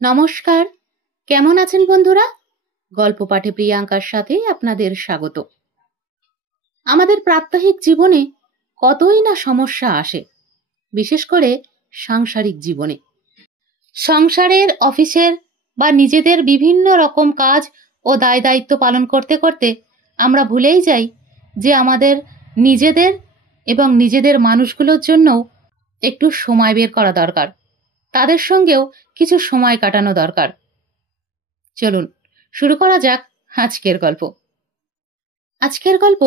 নমস্কার, কেমন আছেন বন্ধুরা? গল্প পাঠে প্রিয়াঙ্কার সাথে আপনাদের স্বাগত। আমাদের প্রাত্যহিক জীবনে কতই না সমস্যা আসে, বিশেষ করে সাংসারিক জীবনে। সংসারের, অফিসের বা নিজেদের বিভিন্ন রকম কাজ ও দায় দায়িত্ব পালন করতে করতে আমরা ভুলেই যাই যে আমাদের নিজেদের এবং নিজেদের মানুষগুলোর জন্যও একটু সময় বের করা দরকার, তাদের সঙ্গেও কিছু সময় কাটানো দরকার। চলুন শুরু করা যাক আজকের গল্প। আজকের গল্প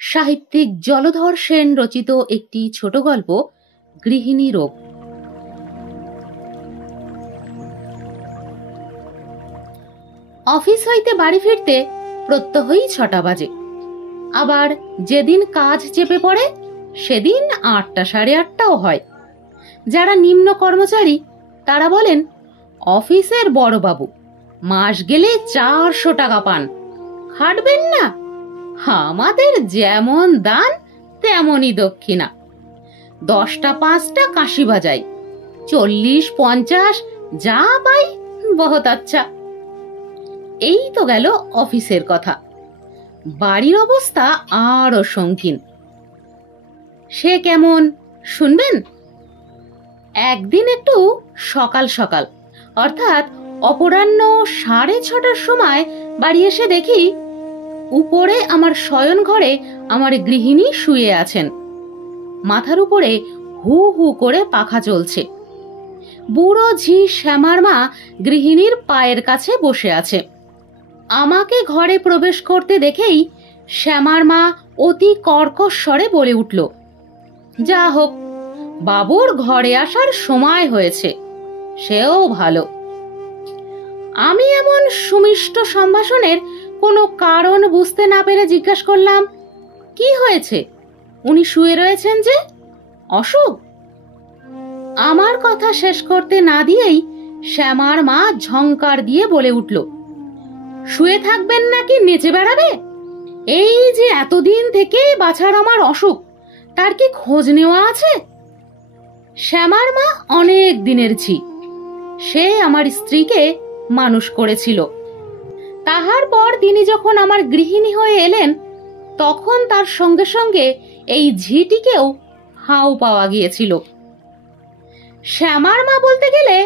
সাহিত্যিক জলধর সেন রচিত একটি ছোট গল্প, গৃহিণী রোগ। অফিস হইতে বাড়ি ফিরতে প্রত্যহই 6টা বাজে। আবার যেদিন কাজ চেপে পড়ে সেদিন 8টা, 8:30টাও হয়। যারা নিম্ন কর্মচারী তারা বলেন, অফিসের বড়বাবু, মাস গেলে 400 টাকা পান, খাটবেন না? আমাদের যেমন দান তেমনই দক্ষিণা। 10টা 5টা কাশি বাজাই, 40-50 যা পাই বহুত আচ্ছা। এই তো গেল অফিসের কথা। বাড়ির অবস্থা আরো সংকীর্ণ। সে কেমন শুনবেন? একদিন একটু সকাল সকাল, অর্থাৎ অপরাহ্ন 6:30টার সময় বাড়ি এসে দেখি উপরে আমার শয়ন ঘরে আমার গৃহিণী শুয়ে আছেন। মাথার উপরে হু হু করে পাখা চলছে। বুড়ো ঝি শ্যামার মা গৃহিণীর পায়ের কাছে বসে আছে। আমাকে ঘরে প্রবেশ করতে দেখেই শ্যামার মা অতি কর্কশ স্বরে বলে উঠল, যা হোক, বাবুর ঘরে আসার সময় হয়েছে, সেও ভালো। আমি এমন সুমিষ্ট সম্ভাষণের কোনো কারণ বুঝতে না পেরে জিজ্ঞাসা করলাম, কি হয়েছে? উনি শুয়ে রয়েছেন যে, অসুখ? আমার কথা শেষ করতে না দিয়েই শ্যামার মা ঝংকার দিয়ে বলে উঠল, শুয়ে থাকবেন নাকি নেচে বেড়াবে? এই যে এতদিন থেকে বাছার আমার অসুখ, তার কি খোঁজ নেওয়া আছে? শ্যামার মা অনেক দিনের ঝি। সে আমার স্ত্রীকে মানুষ করেছিল। তাহার পর তিনি যখন আমার গৃহিণী হয়ে এলেন, তখন তার সঙ্গে সঙ্গে এই ঝিটিকেও হাউ পাওয়া গিয়েছিল। শ্যামার মা বলতে গেলে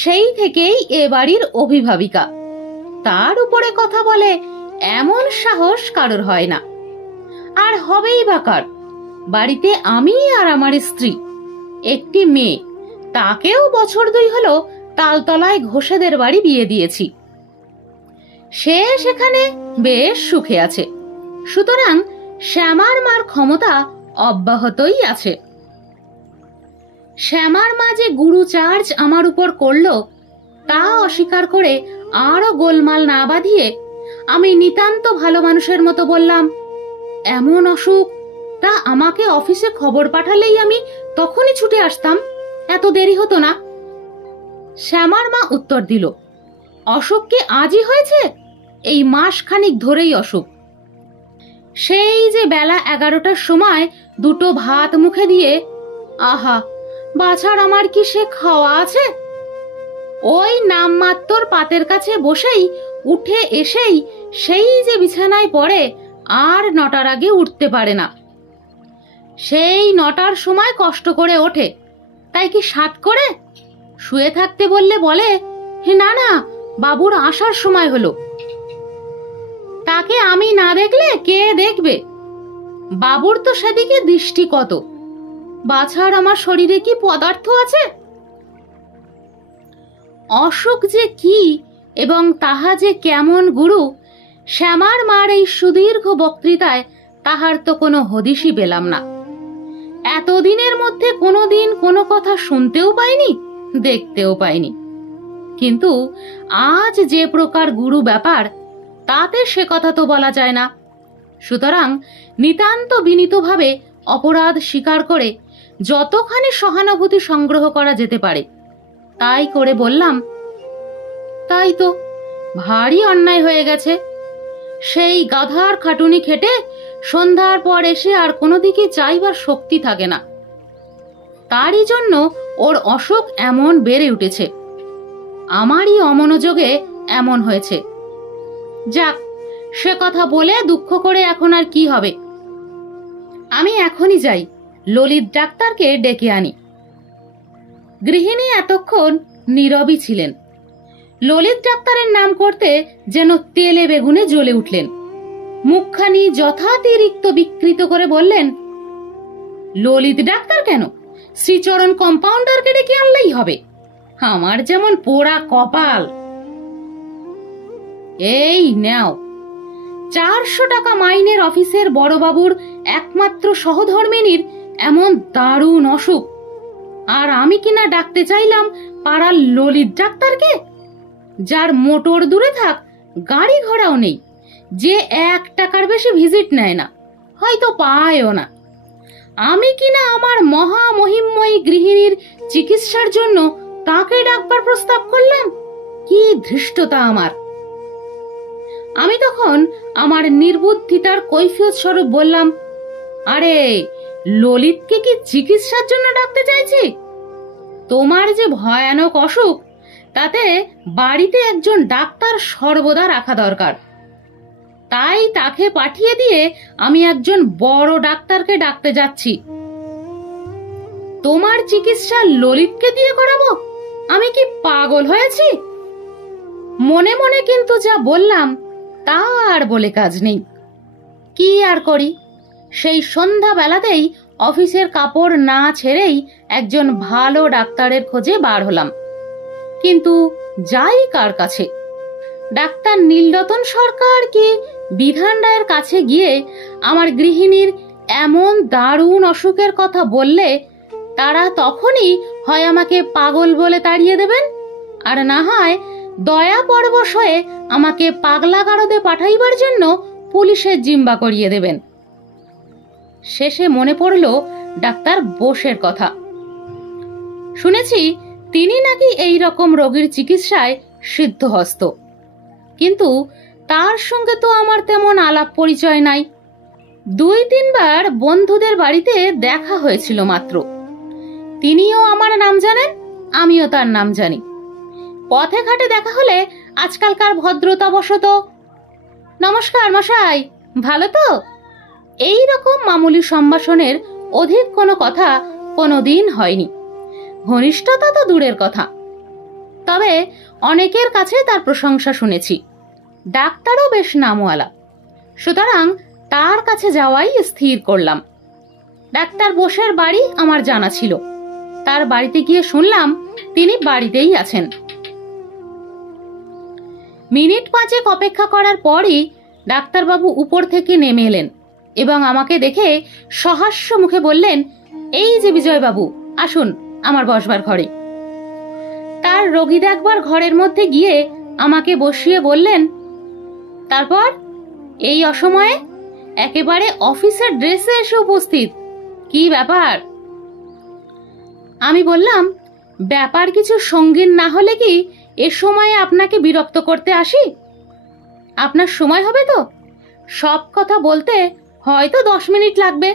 সেই থেকেই এ বাড়ির অভিভাবিকা। তার উপরে কথা বলে এমন সাহস কারোর হয় না। আর হবেই বা কার? বাড়িতে আমি আর আমার স্ত্রী, একটি মেয়ে, তাকেও বছর 2 হলো তালতলায় ঘোষেদের বাড়ি বিয়ে দিয়েছি। সে সেখানে বেশ সুখে আছে। সুতরাং শ্যামার মার ক্ষমতা অব্যাহতই আছে। শ্যামার মা যে গুরু চার্জ আমার উপর করল, তা অস্বীকার করে আরো গোলমাল না বাঁধিয়ে আমি নিতান্ত ভালো মানুষের মতো বললাম, এমন অসুখ, তা আমাকে অফিসে খবর পাঠালেই আমি তখনই ছুটে আসতাম, এত দেরি হতো না। শ্যামার মা উত্তর দিল, অসুখ কি আজই হয়েছে? এই মাস খানিক ধরেই অসুখ। সেই যে বেলা 11টার সময় 2টো ভাত মুখে দিয়ে, আহা, বাছার আমার কি সে খাওয়া আছে? ওই নামমাত্র পাতের কাছে বসেই উঠে এসেই সেই যে বিছানায় পড়ে, আর 9টার আগে উঠতে পারে না। সেই 9টার সময় কষ্ট করে ওঠে, তাই কি 7 করে? শুয়ে থাকতে বললে বলে, না না, বাবুর আসার সময় হলো। তাকে আমি না দেখলে কে দেখবে? বাবুর তো সেদিকে দৃষ্টি কত। বাছার আমার শরীরে কি পদার্থ আছে? অসুখ যে কি এবং তাহা যে কেমন গুরু, শ্যামার মার এই সুদীর্ঘ বক্তৃতায় তাহার তো কোনো হদিশই পেলাম না। এতদিনের মধ্যে কোনোদিন কোনো কথা শুনতেও পাইনি, দেখতেও পাইনি। কিন্তু আজ যে প্রকার গুরু ব্যাপার, তাতে সে কথা তো বলা যায় না। সুতরাং নিতান্ত বিনীতভাবে অপরাধ স্বীকার করে যতখানি সহানুভূতি সংগ্রহ করা যেতে পারে তাই করে বললাম, তাই তো, ভারী অন্যায় হয়ে গেছে। সেই গাধার খাটুনি খেটে সন্ধ্যার পর এসে আর কোনো দিকে চাইবার শক্তি থাকে না। তারই জন্য ওর অসুখ এমন বেড়ে উঠেছে। আমারই অমনোযোগে এমন হয়েছে। যাক, সে কথা বলে দুঃখ করে এখন আর কি হবে। আমি এখনই যাই, ললিত ডাক্তারকে ডেকে আনি। গৃহিণী এতক্ষণ নীরবই ছিলেন। ললিত ডাক্তারের নাম করতে যেন তেলে বেগুনে জ্বলে উঠলেন। মুখখানি যথাতিরিক্ত বিকৃত করে বললেন, ললিত ডাক্তার কেন, শ্রীচরণ কম্পাউন্ডারকে ডেকে আনলেই হবে। আমার যেমন পোড়া কপাল। এই নাও, 400 টাকা মাইনের অফিসের বড়বাবুর একমাত্র সহধর্মিনীর এমন দারুণ অসুখ, আর আমি কিনা ডাকতে চাইলাম পাড়ার ললিত ডাক্তারকে, যার মোটর দূরে থাক গাড়ি ঘোড়াও নেই, যে 1 টাকার বেশি ভিজিট নেয় না, হয়তো পায়ও না। আমি কিনা আমার মহামহিমময়ী গৃহিণীর চিকিৎসার জন্য তাকে ডাকবার প্রস্তাব করলাম। কি ধৃষ্টতা আমার! আমি তখন আমার নির্বুদ্ধিতার কৈফিয়ত স্বরূপ বললাম, আরে ললিতকে কি চিকিৎসার জন্য ডাকতে চাইছি? তোমার যে ভয়ানক অসুখ, তাতে বাড়িতে একজন ডাক্তার সর্বদা রাখা দরকার। তাই তাকে পাঠিয়ে দিয়ে আমি একজন বড় ডাক্তারকে ডাকতে যাচ্ছি। তোমার চিকিৎসা ললিতকে দিয়ে করাবো? আমি কি পাগল হয়েছি? মনে মনে কিন্তু যা বললাম তা আর বলে কাজ নেই। কি আর করি, সেই সন্ধ্যা বেলাতেই অফিসের কাপড় না ছেড়েই একজন ভালো ডাক্তারের খোঁজে বার হলাম। কিন্তু যাই কার কাছে? ডাক্তার নীলরতন সরকার কি বিধান রায়ের কাছে গিয়ে আমার গৃহিণীর এমন দারুণ অসুখের কথা বললে তারা তখনই হয় আমাকে পাগল বলে তাড়িয়ে দেবেন, আর না হয় দয়া পরবশ হয়ে আমাকে পাগলা গারদে পাঠাইবার জন্য পুলিশের জিম্বা করিয়ে দেবেন। শেষে মনে পড়ল ডাক্তার বোসের কথা। শুনেছি তিনি নাকি এই রকম রোগীর চিকিৎসায় সিদ্ধহস্ত, কিন্তু তার সঙ্গে তো আমার তেমন আলাপ পরিচয় নাই। 2-3 বার বন্ধুদের বাড়িতে দেখা হয়েছিল মাত্র। তিনিও আমার নাম জানেন, আমিও তার নাম জানি। পথে ঘাটে দেখা হলে আজকালকার ভদ্রতা বশত, নমস্কার মশাই, ভালো তো, এই রকম মামুলি সম্ভাষণের অধিক কোনো কথা কোনোদিন হয়নি। ঘনিষ্ঠতা তো দূরের কথা, তবে অনেকের কাছে তার প্রশংসা শুনেছি। ডাক্তারও বেশ নামওয়ালা, সুতরাং তার কাছে যাওয়াই স্থির করলাম। ডাক্তার বোসের বাড়ি আমার জানা ছিল। তার বাড়িতে গিয়ে শুনলাম তিনি বাড়িতেই আছেন। মিনিট 5 অপেক্ষা করার পরই ডাক্তারবাবু উপর থেকে নেমে এলেন এবং আমাকে দেখে সহাস্য মুখে বললেন, এই যে বিজয়বাবু, আসুন আমার বসবার ঘরে। তার রোগী দেখবার ঘরের মধ্যে গিয়ে আমাকে বসিয়ে বললেন, তারপর এই অসময়ে একেবারে অফিসের ড্রেসে এসে উপস্থিত, কি ব্যাপার? আমি বললাম, ব্যাপার কিছু সঙ্গীন না হলে কি এ সময়ে আপনাকে বিরক্ত করতে আসি? আপনার সময় হবে তো? সব কথা বলতে হয়তো 10 মিনিট লাগবে।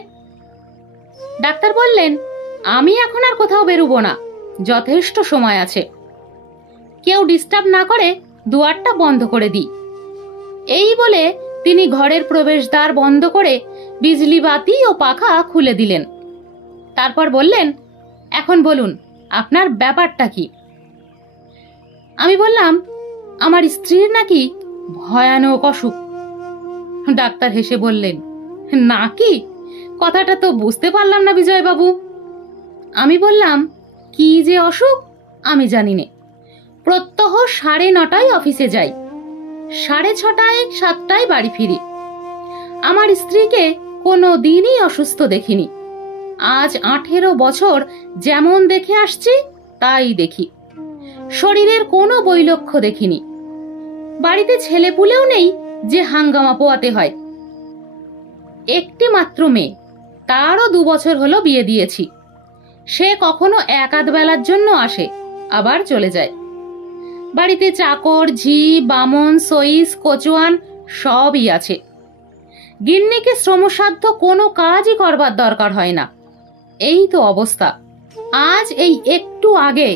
ডাক্তার বললেন, আমি এখন আর কোথাও বেরোবো না, যথেষ্ট সময় আছে। কেউ ডিস্টার্ব না করে দুয়ারটা বন্ধ করে দিই। এই বলে তিনি ঘরের প্রবেশদ্বার বন্ধ করে বিজলি বাতি ও পাখা খুলে দিলেন। তারপর বললেন, এখন বলুন আপনার ব্যাপারটা কি? আমি বললাম, আমার স্ত্রীর নাকি ভয়ানক অসুখ। ডাক্তার হেসে বললেন, নাকি? কথাটা তো বুঝতে পারলাম না বিজয়বাবু। আমি বললাম, কি যে অসুখ আমি জানি না। প্রত্যহ 9:30 অফিসে যাই, 6:30 7টায় বাড়ি ফিরি। আমার স্ত্রীকে কোনো দিনই অসুস্থ দেখিনি। আজ 18 বছর যেমন দেখে আসছি তাই দেখি। শরীরের কোনো বৈলক্ষ্য দেখিনি। বাড়িতে ছেলেপুলেও নেই যে হাঙ্গামা পোয়াতে হয়। একটি মাত্র মেয়ে, তারও 2 বছর হলো বিয়ে দিয়েছি। সে কখনো 1-8 বেলার জন্য আসে, আবার চলে যায়। বাড়িতে চাকর, ঝি, বামন, সইস, কোচোয়ান সবই আছে। গিন্নিকে শ্রমসাধ্য কোনো কাজই করবার দরকার হয় না। এই তো অবস্থা। আজ এই একটু আগে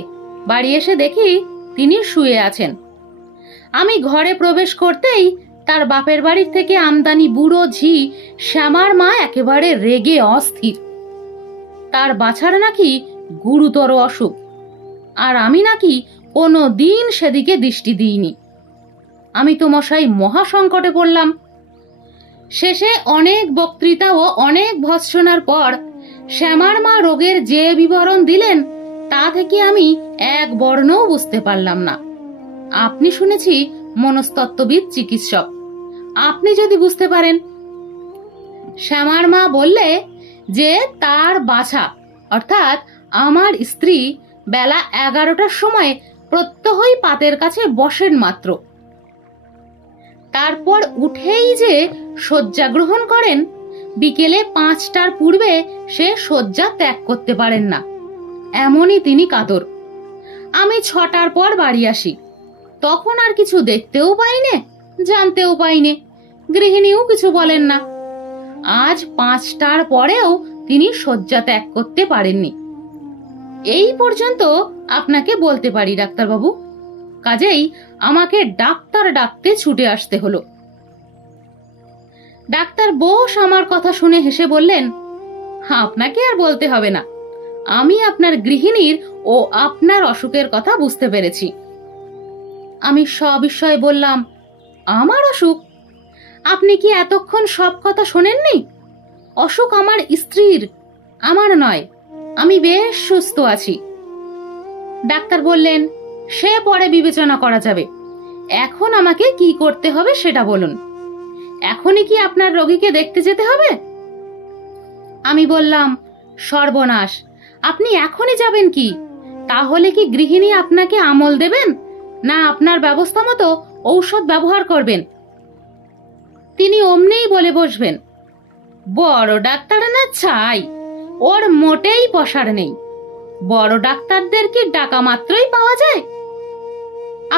বাড়ি এসে দেখি তিনি শুয়ে আছেন। আমি ঘরে প্রবেশ করতেই তার বাপের বাড়ির থেকে আমদানি বুড়ো ঝি শ্যামার মা একেবারে রেগে অস্থির। তার বাছার নাকি গুরুতর অসুখ, আর আমি নাকি কোনো দিন সেদিকে দৃষ্টি দিইনি। আমি তো মশাই মহা সংকটে পড়লাম। শেষে অনেক বক্তৃতা ও অনেক ভৎসনার পর শ্যামার মা রোগের যে বিবরণ দিলেন তা থেকে আমি এক বর্ণও বুঝতে পারলাম না। আপনি শুনেছি মনস্তত্ত্ববিদ চিকিৎসক, আপনি যদি বুঝতে পারেন। শ্যামার মা বললে যে তার বাছা অর্থাৎ আমার স্ত্রী বেলা 11টার সময় প্রত্যহই পাতের কাছে বসেন মাত্র, তারপর উঠেই যে শয্যা গ্রহণ করেন, বিকেলে 5টার পূর্বে সে শয্যা ত্যাগ করতে পারেন না, এমনই তিনি কাতর। আমি 6টার পর বাড়ি আসি, তখন আর কিছু দেখতেও পাইনে, জানতেও পাইনে, গৃহিণীও কিছু বলেন না। আজ 5টার পরেও তিনি শয্যা ত্যাগ করতে পারেননি। এই পর্যন্ত আপনাকে বলতে পারি ডাক্তারবাবু। কাজেই আমাকে ডাক্তার ডাকতে ছুটে আসতে হলো। ডাক্তার বোস আমার কথা শুনে হেসে বললেন, আপনাকে আর বলতে হবে না, আমি আপনার গৃহিণীর ও আপনার অসুখের কথা বুঝতে পেরেছি। আমি সবিস্ময়ে বললাম, আমার অসুখ? আপনি কি এতক্ষণ সব কথা শোনেননি? অসুখ আমার স্ত্রীর, আমার নয়। আমি বেশ সুস্থ আছি। ডাক্তার বললেন, সে পরে বিবেচনা করা যাবে, এখন আমাকে কি করতে হবে সেটা বলুন। এখনই কি আপনার রোগীকে দেখতে যেতে হবে? আমি বললাম, সর্বনাশ, আপনি এখনই যাবেন কি? তাহলে কি গৃহিণী আপনাকে আমল দেবেন, না আপনার ব্যবস্থা মতো ঔষধ ব্যবহার করবেন? তিনি অমনিই বলে বসবেন, বড় ডাক্তার না চাই, ওর মোটেই পসার নেই। বড় ডাক্তারদের কি ডাকা মাত্রই পাওয়া যায়?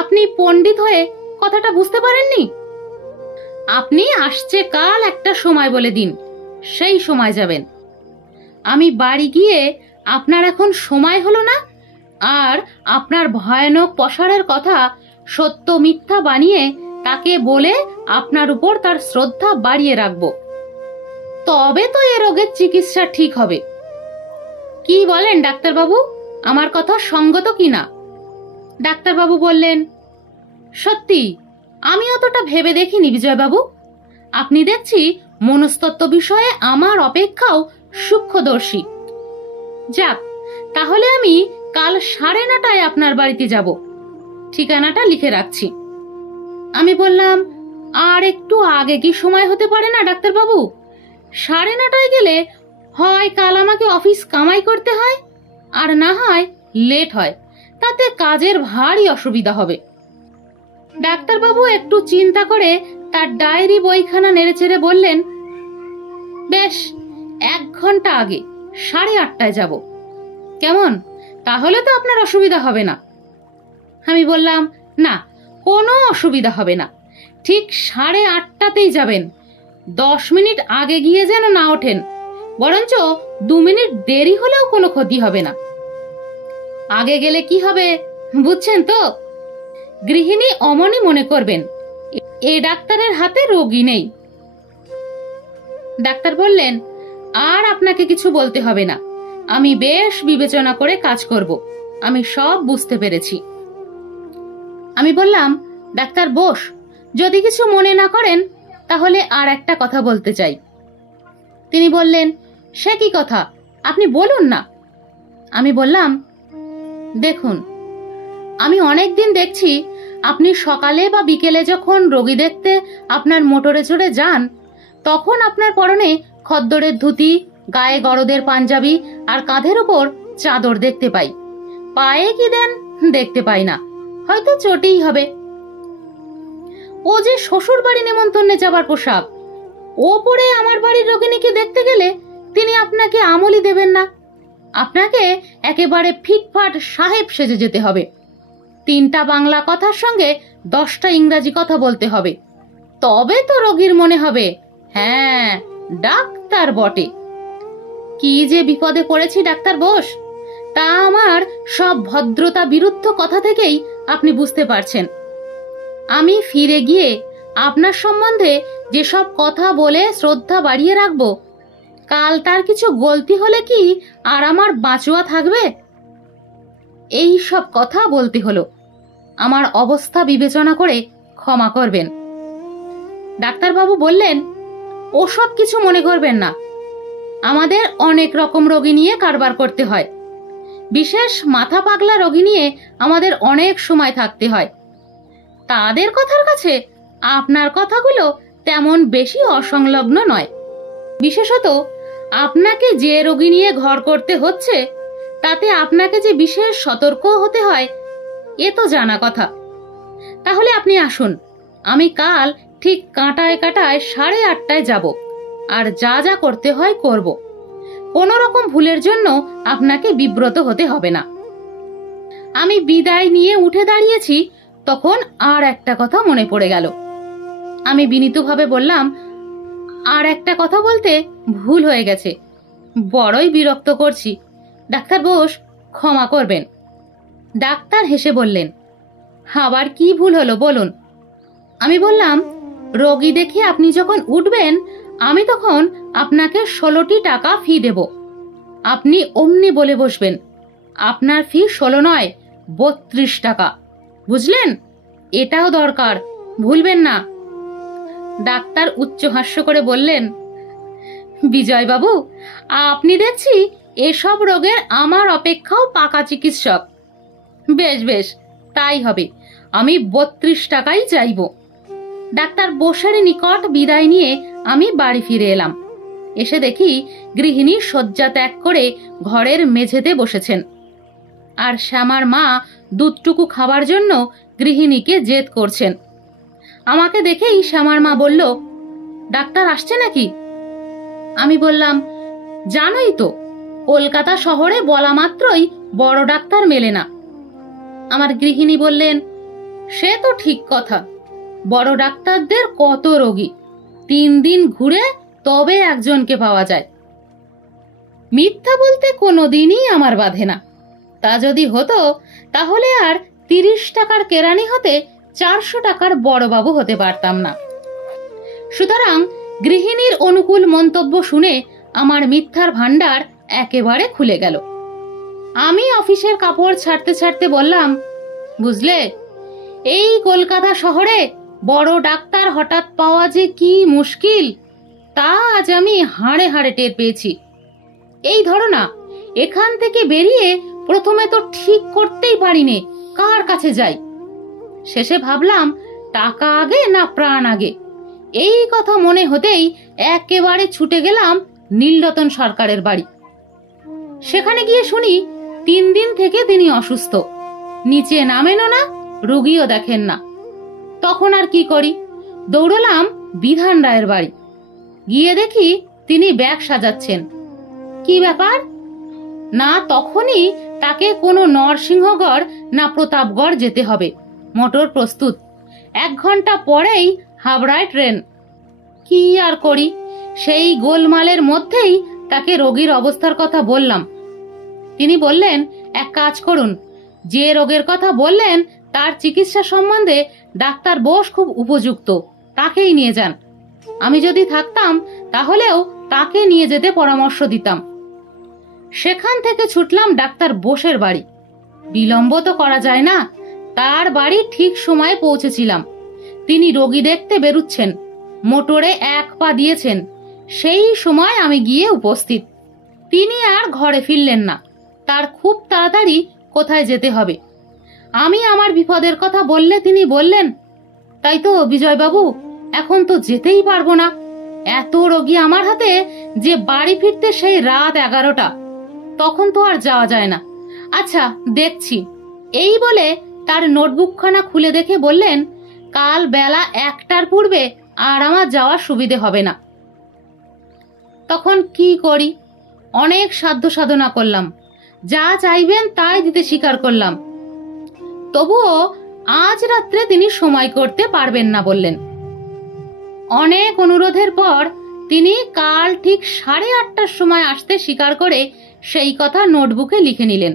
আপনি পণ্ডিত হয়ে কথাটা বুঝতে পারেননি? আপনি আসছে কাল একটা সময় বলে দিন, সেই সময় যাবেন। আমি বাড়ি গিয়ে আপনার এখন সময় হলো না, আর আপনার ভয়ানক পসারের কথা সত্য মিথ্যা বানিয়ে তাকে বলে আপনার উপর তার শ্রদ্ধা বাড়িয়ে রাখবো, তবে তো এ রোগের চিকিৎসা ঠিক হবে। কি বলেন ডাক্তারবাবু, আমার কথা সঙ্গত কিনা? ডাক্তারবাবু বললেন, সত্যি আমি অতটা ভেবে দেখিনি বিজয়বাবু। আপনি দেখছি মনস্তত্ত্ব বিষয়ে আমার অপেক্ষাও সূক্ষ্মদর্শী। যাক, তাহলে আমি কাল 9:30টায় আপনার বাড়িতে যাব। ঠিকানাটা লিখে রাখছি। আমি বললাম, আর একটু আগে কি সময় হতে পারে না ডাক্তারবাবু? 9:30টায় গেলে হয় কাল আমাকে অফিস কামাই করতে হয়, আর না হয় লেট হয়, তাতে কাজের ভারী অসুবিধা হবে। ডাক্তারবাবু একটু চিন্তা করে তার ডায়েরি বইখানা নেড়েচেড়ে বললেন, বেশ, 1 ঘন্টা আগে 8:30টায় যাব। কেমন? তাহলে তো আপনার অসুবিধা হবে না। আমি বললাম, না, কোনো অসুবিধা হবে না, ঠিক 8:30টাতেই যাবেন। 10 মিনিট আগে গিয়ে যেন না ওঠেন, বরঞ্চ 2 মিনিট দেরি হলেও কোনো ক্ষতি হবে না। আগে গেলে কি হবে বুঝছেন তো? গৃহিণী অমনি মনে করবেন এ ডাক্তারের হাতে রোগী নেই। ডাক্তার বললেন, আর আপনাকে কিছু বলতে হবে না, আমি বেশ বিবেচনা করে কাজ করব, আমি সব বুঝতে পেরেছি। আমি বললাম, ডাক্তার বোস, যদি কিছু মনে না করেন তাহলে আর একটা কথা বলতে চাই। তিনি বললেন, সে কি কথা, আপনি বলুন না। আমি বললাম, দেখুন, আমি অনেক দিন দেখছি আপনি সকালে বা বিকেলে যখন রোগী দেখতে আপনার মোটরে চড়ে যান, তখন আপনার পরনে খদ্দরের ধুতি, গায়ে গরদের পাঞ্জাবি আর কাঁধের উপর চাদর দেখতে পাই। পায়ে কি দেন দেখতে পাই না, হয়তো চটেই হবে। ও যে শ্বশুর বাড়ি নেমন্তন্নে যাবার পোশাক, ও পরে আমার বাড়ির রোগিণীকে দেখতে গেলে তিনি আপনাকে আমলই দেবেন না, আপনাকে একেবারে ফিটফাট সাহেব সেজে যেতে হবে। 3টা বাংলা কথার সঙ্গে 10টা ইংরাজি কথা বলতে হবে, তবে তো রোগীর মনে হবে, হ্যাঁ, ডাক্তার বটে। কি যে বিপদে পড়েছি ডাক্তার বোস, তা আমার সব ভদ্রতা বিরুদ্ধ কথা থেকেই আপনি বুঝতে পারছেন। আমি ফিরে গিয়ে আপনার সম্বন্ধে যেসব কথা বলে শ্রদ্ধা বাড়িয়ে রাখবো, কাল তার কিছু গলতি হলে কি আর আমার বাঁচোয়া থাকবে? এই সব কথা বলতে হলো। আমার অবস্থা বিবেচনা করে ক্ষমা করবেন। ডাক্তারবাবু বললেন, ওসব কিছু মনে করবেন না। আমাদের অনেক রকম রোগী নিয়ে কারবার করতে হয়। বিশেষ মাথা পাগলা রোগী নিয়ে আমাদের অনেক সময় থাকতে হয়। তাদের কথার কাছে আপনার কথাগুলো তেমন বেশি অসংলগ্ন নয়। বিশেষত আপনাকে যে রোগী নিয়ে ঘর করতে হচ্ছে, তাতে আপনাকে যে বিশেষ সতর্ক হতে হয়, এ তো জানা কথা। তাহলে আপনি আসুন, আমি কাল ঠিক কাঁটায় কাঁটায় 8:30টায় যাব, আর যা যা করতে হয় করব। কোনো রকম ভুলের জন্য আপনাকে বিব্রত হতে হবে না। আমি বিদায় নিয়ে উঠে দাঁড়িয়েছি, তখন আর একটা কথা মনে পড়ে গেল। আমি বিনীতভাবে বললাম, আর একটা কথা বলতে ভুল হয়ে গেছে। বড়ই বিরক্ত করছি। ডাক্তার বোস, ক্ষমা করবেন। ডাক্তার হেসে বললেন, আবার কি ভুল হলো বলুন। আমি বললাম, রোগী দেখে আপনি যখন উঠবেন, আমি তখন আপনাকে 16টি টাকা ফি দেব। আপনি অমনি বলে বসবেন, আপনার ফি 16 নয়, 32 টাকা। বুঝলেন? এটাও দরকার, ভুলবেন না। ডাক্তার উচ্চ হাস্য করে বললেন, বিজয়বাবু, আপনি দেখছি এসব রোগের আমার অপেক্ষাও পাকা চিকিৎসক। বেশ বেশ, তাই হবে। আমি 32 টাকাই চাইব। ডাক্তার বোসের নিকট বিদায় নিয়ে আমি বাড়ি ফিরে এলাম। এসে দেখি গৃহিণী শয্যা ত্যাগ করে ঘরের মেঝেতে বসেছেন, আর শ্যামার মা দুধটুকু খাবার জন্য গৃহিণীকে জেদ করছেন। আমাকে দেখেই শ্যামার মা বলল, ডাক্তার আসছে নাকি? আমি বললাম, জানোই তো, কলকাতা শহরে বলা মাত্রই বড় ডাক্তার মেলে না। আমার গৃহিণী বললেন, সে তো ঠিক কথা, বড় ডাক্তারদের কত রোগী, 3 দিন ঘুরে তবে একজনকে পাওয়া যায়। মিথ্যা বলতে কোনোদিনই আমার বাধে না। তা যদি হতো, তাহলে আর 30 টাকার কেরানি হতে 400 টাকার বড়বাবু হতে পারতাম না। সুতরাং গৃহিণীর অনুকূল মন্তব্য শুনে আমার মিথ্যার ভান্ডার একেবারে খুলে গেল। আমি অফিসের কাপড় ছাড়তে ছাড়তে বললাম, বুঝলে, এই কলকাতা শহরে বড় ডাক্তার হঠাৎ পাওয়া যে কি মুশকিল, তা আজ আমি হাড়ে হাড়ে টের পেয়েছি। এই ধরো না, এখান থেকে বেরিয়ে প্রথমে তো ঠিক করতেই পারিনে কার কাছে যাই। শেষে ভাবলাম, টাকা আগে না প্রাণ আগে। এই কথা মনে হতেই একেবারে ছুটে গেলাম নীলরতন সরকারের বাড়ি। সেখানে গিয়ে শুনি 3 দিন থেকে তিনি অসুস্থ, নিচে নামেনও না, রোগীও দেখেন না। তখন আর কি করি, দৌড়লাম বিধান রায়ের বাড়ি। গিয়ে দেখি তিনি ব্যাগ সাজাচ্ছেন। কি ব্যাপার? না, তখনই তাকে কোনো নরসিংহগড় না প্রতাপগড় যেতে হবে। মোটর প্রস্তুত, 1 ঘন্টা পরেই হাবড়ায় ট্রেন। কি আর করি, সেই গোলমালের মধ্যেই তাকে রোগীর অবস্থার কথা বললাম। তিনি বললেন, এক কাজ করুন, যে রোগের কথা বললেন তার চিকিৎসা সম্বন্ধে ডাক্তার বোস খুব উপযুক্ত, তাকেই নিয়ে যান। আমি যদি থাকতাম তাহলেও তাকে নিয়ে যেতে পরামর্শ দিতাম। সেখান থেকে ছুটলাম ডাক্তার বোসের বাড়ি। বিলম্ব তো করা যায় না, তার বাড়ি ঠিক সময়ে পৌঁছেছিলাম। তিনি রোগী দেখতে বেরুচ্ছেন, মোটরে 1 পা দিয়েছেন, সেই সময় আমি গিয়ে উপস্থিত। তিনি আর ঘরে ফিরলেন না, তার খুব তাড়াতাড়ি কোথায় যেতে হবে। আমি আমার বিপদের কথা বললে তিনি বললেন, তাই তো বিজয়বাবু, এখন তো যেতেই পারবো না। এত রোগী আমার হাতে যে বাড়ি ফিরতে সেই রাত 11টা, তখন তো আর যাওয়া যায় না। আচ্ছা, দেখছি। এই বলে তার নোটবুকখানা খুলে দেখে বললেন, কাল বেলা 1টার পূর্বে আর আমার যাওয়ার সুবিধে হবে না। তখন কি করি? অনেক সাধ্য সাধনা করলাম, যা চাইবেন তাই দিতে স্বীকার করলাম। তবুও আজ রাত্রে তিনি সময় করতে পারবেন না বললেন। অনেক অনুরোধের পর তিনি কাল ঠিক 8:30টার সময় আসতে স্বীকার করে সেই কথা নোটবুকে লিখে নিলেন।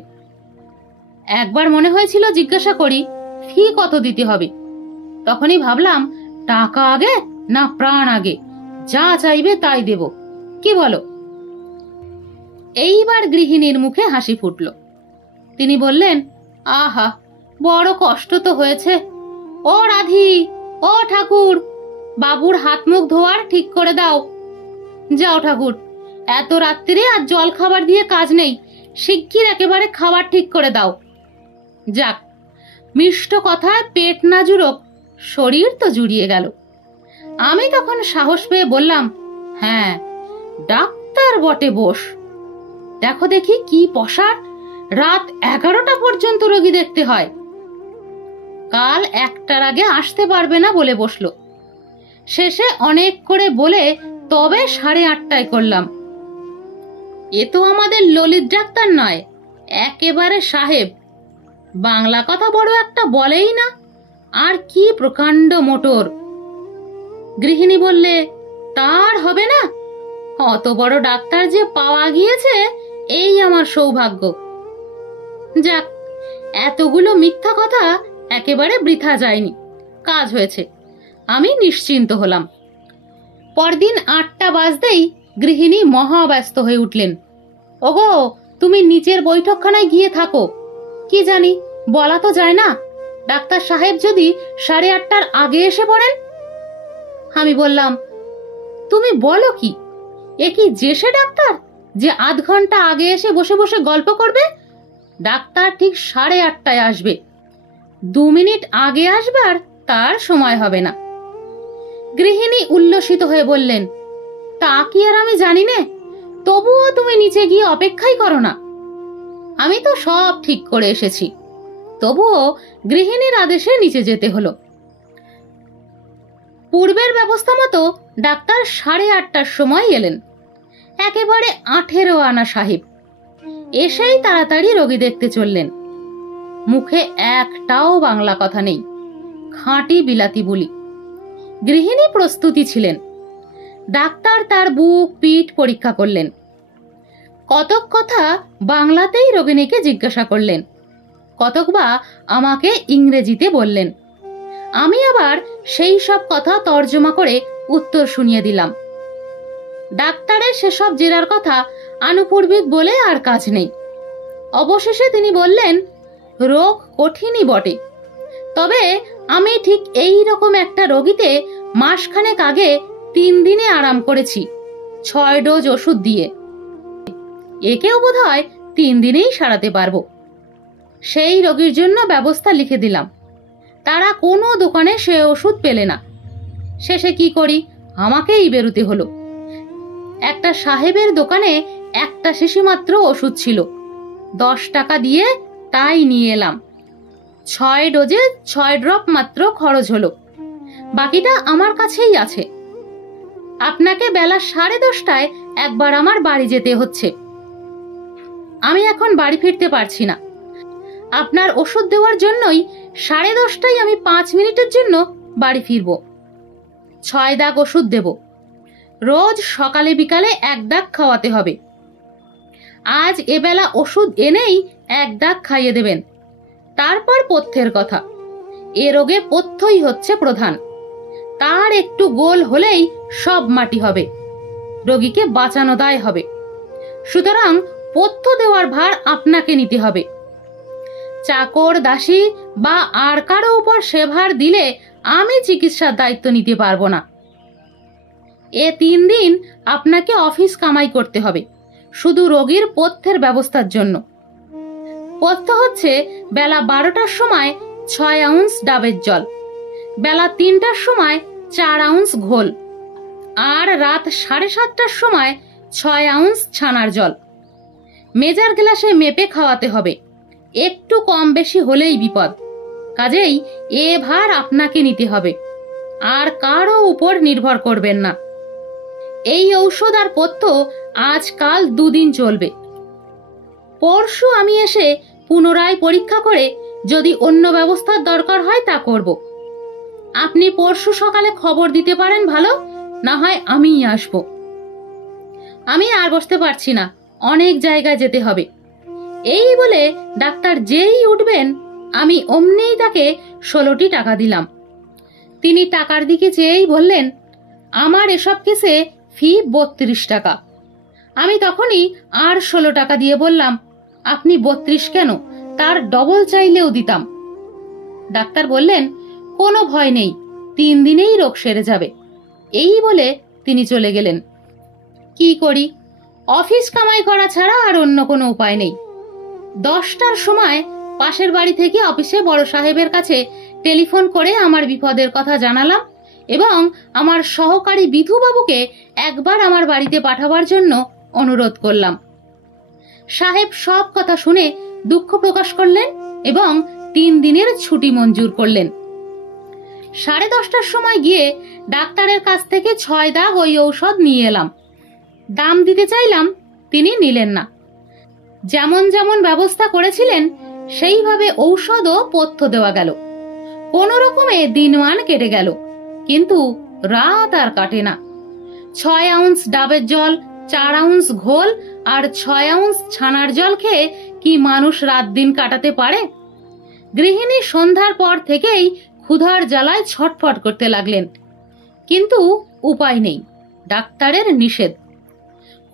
একবার মনে হয়েছিল জিজ্ঞাসা করি, ফি কত দিতে হবে। তখনই ভাবলাম, টাকা আগে না প্রাণ আগে, যা চাইবে তাই দেব, কি বলো? এইবার গৃহিণীর মুখে হাসি ফুটল। তিনি বললেন, আহা, বড় কষ্ট তো হয়েছে। ও রাধি, ও ঠাকুর, বাবুর হাত মুখ ধোয়ার ঠিক করে দাও। যাও ঠাকুর, এত রাত্রিরে আর জল খাবার দিয়ে কাজ নেই, শিগগির একেবারে খাবার ঠিক করে দাও। যাক, মিষ্ট কথায় পেট না জুড়োক, শরীর তো জুড়িয়ে গেল। আমি তখন সাহস পেয়ে বললাম, হ্যাঁ, ডাক্তার বটে বস। দেখো দেখি কি পসার, রাত 11টা পর্যন্ত রোগী দেখতে হয়। কাল 1টার আগে আসতে পারবে না বলে বসলো। শেষে অনেক করে বলে তবে 8:30টায় করলাম। এ তো আমাদের ললিত ডাক্তার নয়, একেবারে সাহেব। বাংলা কথা বড় একটা বলেই না, আর কি প্রকাণ্ড মোটর। গৃহিণী বললে, তার হবে না, অত বড় ডাক্তার যে পাওয়া গিয়েছে, এই আমার সৌভাগ্য। যাক, এতগুলো মিথ্যা কথা একেবারে বৃথা যায়নি, কাজ হয়েছে। আমি নিশ্চিন্ত হলাম। পরদিন 8টা বাজতেই গৃহিণী মহাব্যস্ত হয়ে উঠলেন। ওগো, তুমি নিচের বৈঠকখানায় গিয়ে থাকো। কি জানি, বলা তো যায় না, ডাক্তার সাহেব যদি 8:30টার আগে এসে পড়েন। আমি বললাম, তুমি বলো কি? এ কি যেসে ডাক্তার যে আধ ঘন্টা আগে এসে বসে বসে গল্প করবে? ডাক্তার ঠিক 8:30টায় আসবে। 2 মিনিট আগে আসবার তার সময় হবে না। গৃহিণী উল্লসিত হয়ে বললেন, তা কি আর আমি জানি নে? তবুও তুমি নিচে গিয়ে অপেক্ষাই করো না। আমি তো সব ঠিক করে এসেছি, তবুও গৃহিণীর আদেশে নিচে যেতে হলো। পূর্বের ব্যবস্থা মতো ডাক্তার 8:30টার সময় এলেন। একেবারে 18 আনা সাহেব। এসেই তাড়াতাড়ি রোগী দেখতে চললেন। মুখে একটাও বাংলা কথা নেই, খাঁটি বিলাতি বুলি। গৃহিণী প্রস্তুতি ছিলেন। ডাক্তার তার বুক পিঠ পরীক্ষা করলেন। কতক কথা বাংলাতেই রোগিণীকে জিজ্ঞাসা করলেন, কতক বা আমাকে ইংরেজিতে বললেন। আমি আবার সেই সব কথা তর্জমা করে উত্তর শুনিয়ে দিলাম। ডাক্তারের সেসব জেরার কথা আনুপূর্বিক বলে আর কাজ নেই। অবশেষে তিনি বললেন, রোগ কঠিনই বটে, তবে আমি ঠিক এই রকম একটা রোগীতে মাসখানেক আগে 3 দিনে আরাম করেছি, 6 ডোজ ওষুধ দিয়ে। একেও বোধহয় 3 দিনেই সারাতে পারবো। সেই রোগীর জন্য ব্যবস্থা লিখে দিলাম। তারা কোনো দোকানে সে ওষুধ পেলে না। শেষে কি করি, আমাকেই বেরুতে হলো। একটা সাহেবের দোকানে একটা শিশি মাত্র ওষুধ ছিল, 10 টাকা দিয়ে তাই নিয়ে এলাম। 6 ডোজে 6 ড্রপ মাত্র খরচ হলো, বাকিটা আমার কাছেই আছে। আপনাকে বেলা 10:30টায় একবার আমার বাড়ি যেতে হচ্ছে। আমি এখন বাড়ি ফিরতে পারছি না। আপনার ওষুধ দেওয়ার জন্যই 10:30টায় আমি 5 মিনিটের জন্য বাড়ি ফিরব। 6 দাগ ওষুধ দেব। রোজ সকালে বিকালে 1 দাগ খাওয়াতে হবে। আজ এবেলা ওষুধ এনেই 1 দাগ খাইয়ে দেবেন। তারপর পথ্যের কথা। এ রোগে পথ্যই হচ্ছে প্রধান। তার একটু গোল হলেই সব মাটি হবে, রোগীকে বাঁচানো দায় হবে। সুতরাং পথ্য দেওয়ার ভার আপনাকে নিতে হবে। চাকর দাসী বা আর কারো উপর সে ভার দিলে আমি চিকিৎসার দায়িত্ব নিতে পারবো না। এ 3 দিন আপনাকে অফিস কামাই করতে হবে, শুধু রোগীর পথ্যের ব্যবস্থার জন্য। পথ্য হচ্ছে বেলা 12টার সময় 6 আউন্স ডাবের জল, বেলা 3টার সময় 4 আউন্স ঘোল, আর রাত 7:30টার সময় 6 আউন্স ছানার জল। মেজার গ্লাসে মেপে খাওয়াতে হবে, একটু কম বেশি হলেই বিপদ। কাজেই এ ভার আপনাকে নিতে হবে, আর কারো উপর নির্ভর করবেন না। এই ঔষধ আর পথ্য আজকাল 2 দিন চলবে। পরশু আমি এসে পুনরায় পরীক্ষা করে যদি অন্য ব্যবস্থার দরকার হয় তা করব। আপনি পরশু সকালে খবর দিতে পারেন ভালো, না হয় আমিই আসব। আমি আর বসতে পারছি না, অনেক জায়গায় যেতে হবে। এই বলে ডাক্তার যেই উঠবেন আমি অমনিই তাকে 16টি টাকা দিলাম। তিনি টাকার দিকে চেয়েই বললেন, আমার এসব কেসে ফি 32 টাকা। আমি তখনই আর 16 টাকা দিয়ে বললাম, আপনি 32 কেন, তার ডবল চাইলেও দিতাম। ডাক্তার বললেন, কোনো ভয় নেই, 3 দিনেই রোগ সেরে যাবে। এই বলে তিনি চলে গেলেন। কি করি, অফিস কামাই করা ছাড়া আর অন্য কোনো উপায় নেই। 10টার সময় পাশের বাড়ি থেকে অফিসে বড় সাহেবের কাছে টেলিফোন করে আমার বিপদের কথা জানালাম এবং আমার সহকারী বিধুবাবুকে একবার আমার বাড়িতে পাঠাবার জন্য অনুরোধ করলাম। সাহেব সব কথা শুনে দুঃখ প্রকাশ করলেন এবং 3 দিনের ছুটি মঞ্জুর করলেন। 10:30টার সময় গিয়ে ডাক্তারের কাছ থেকে 6 দাগ ওই ঔষধ নিয়ে এলাম। দাম দিতে চাইলাম, তিনি নিলেন না। যেমন যেমন ব্যবস্থা করেছিলেন সেইভাবে ঔষধও পথ্য দেওয়া গেল। কোন রকমে দিনমান কেটে গেল, কিন্তু রাত আর কাটে না। 6 আউন্স ডাবের জল, 4 আউন্স ঘোল আর 6 আউন্স ছানার জল খেয়ে কি মানুষ রাত দিন কাটাতে পারে? গৃহিণী সন্ধ্যার পর থেকেই ক্ষুধার জ্বালায় ছটফট করতে লাগলেন, কিন্তু উপায় নেই, ডাক্তারের নিষেধ।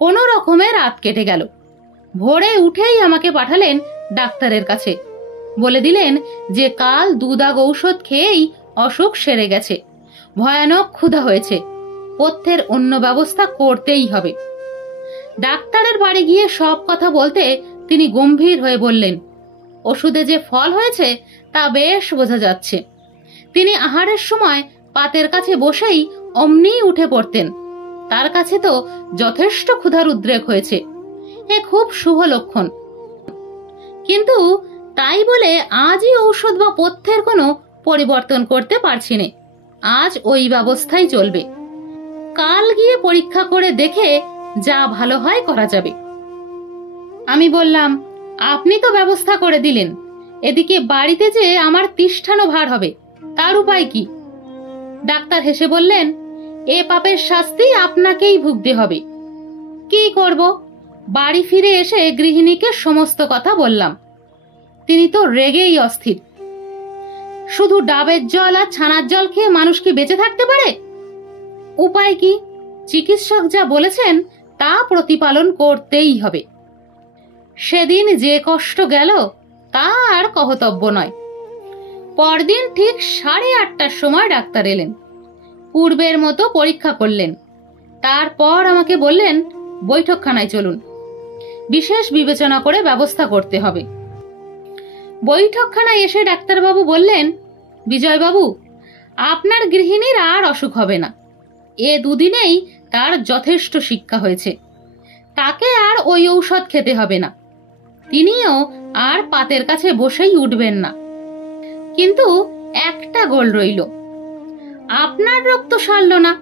কোন রকমে রাত কেটে গেল। ভোরে উঠেই আমাকে পাঠালেন ডাক্তারের কাছে। বলে দিলেন যে কাল 2 দাগ ঔষধ খেয়েই অসুখ সেরে গেছে, ভয়ানক ক্ষুধা হয়েছে, পথ্যের অন্য ব্যবস্থা করতেই হবে। ডাক্তারের বাড়ি গিয়ে সব কথা বলতে তিনি গম্ভীর হয়ে বললেন, ওষুধে যে ফল হয়েছে তা বেশ বোঝা যাচ্ছে। তিনি আহারের সময় পাতের কাছে বসেই অমনিই উঠে পড়তেন। তার কাছে তো যথেষ্ট ক্ষুধার উদ্রেক হয়েছে, এ খুব শুভ লক্ষণ। কিন্তু তাই বলে আজই ঔষধ বা পথ্যের কোনো পরিবর্তন করতে পারছি না। আজ ওই ব্যবস্থাই চলবে। কাল গিয়ে পরীক্ষা করে দেখে যা ভালো হয় করা যাবে। আমি বললাম, আপনি তো ব্যবস্থা করে দিলেন, এদিকে বাড়িতে যে আমার তিষ্ঠানো ভার হবে, তার উপায় কি? ডাক্তার হেসে বললেন, এ পাপের শাস্তি আপনাকেই ভুগতে হবে। কি করব? বাড়ি ফিরে এসে গৃহিণীকে সমস্ত কথা বললাম। তিনি তো রেগেই অস্থির। শুধু ডাবের জল আর ছানার জল খেয়ে মানুষ কি বেঁচে থাকতে পারে? উপায় কি? চিকিৎসক যা বলেছেন তা প্রতিপালন করতেই হবে। সেদিন যে কষ্ট গেল তা আর কহতব্য নয়। পরদিন ঠিক 8:30টার সময় ডাক্তার এলেন। পূর্বের মতো পরীক্ষা করলেন। তারপর আমাকে বললেন, বৈঠকখানায় চলুন, বিশেষ বিবেচনা করে ব্যবস্থা করতে হবে। বৈঠকখানায় এসে ডাক্তারবাবু বললেন, বিজয়বাবু, আপনার গৃহিণীর আর অসুখ হবে না। এ 2 দিনেই তার যথেষ্ট শিক্ষা হয়েছে। তাকে আর ওই ঔষধ খেতে হবে না। তিনিও আর পাতের কাছে বসেই উঠবেন না। কিন্তু একটা গোল রইল, আপনার রোগ তো সারল না।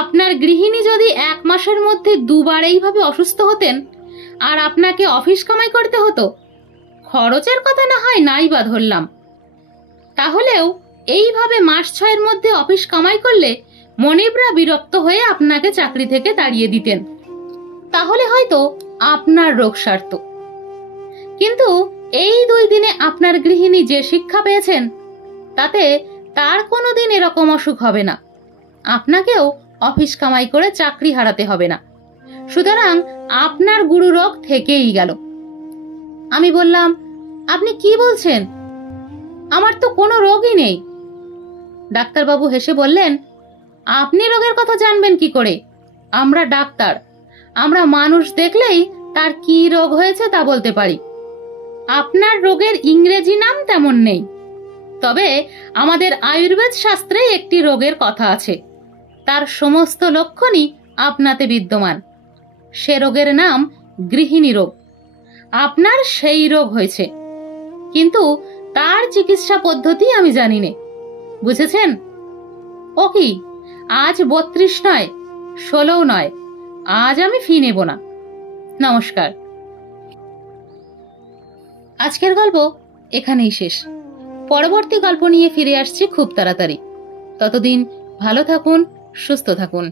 আপনার গৃহিণী যদি 1 মাসের মধ্যে 2 বার এইভাবে অসুস্থ হতেন আর আপনাকে অফিস কামাই করতে হতো, খরচের কথা না হয় নাই বা ধরলাম, তাহলেও এইভাবে মাস 6-এর মধ্যে অফিস কামাই করলে মনিবরা বিরক্ত হয়ে আপনাকে চাকরি থেকে তাড়িয়ে দিতেন। তাহলে হয়তো আপনার রোগ সারত। কিন্তু এই 2 দিনে আপনার গৃহিণী যে শিক্ষা পেয়েছেন, তাতে তার কোনোদিন এরকম অসুখ হবে না। আপনাকেও অফিস কামাই করে চাকরি হারাতে হবে না। সুতরাং আপনার গুরু রোগ থেকেই গেল। আমি বললাম, আপনি কি বলছেন? আমার তো কোনো রোগই নেই। ডাক্তারবাবু হেসে বললেন, আপনি রোগের কথা জানবেন কি করে? আমরা ডাক্তার, আমরা মানুষ দেখলেই তার কি রোগ হয়েছে তা বলতে পারি। আপনার রোগের ইংরেজি নাম তেমন নেই, তবে আমাদের আয়ুর্বেদ শাস্ত্রে একটি রোগের কথা আছে, তার সমস্ত লক্ষণই আপনাতে বিদ্যমান। সে রোগের নাম গৃহিণী রোগ। আপনার সেই রোগ হয়েছে, কিন্তু তার চিকিৎসা পদ্ধতি আমি জানি না। বুঝেছেন? ও কি, আজ 32 নয়, 16 নয়, আজ আমি ফি নেব না। নমস্কার। আজকের গল্প এখানেই শেষ। পরবর্তী গল্প নিয়ে ফিরে আসছি খুব তাড়াতাড়ি। ততদিন ভালো থাকুন, সুস্থ থাকুন।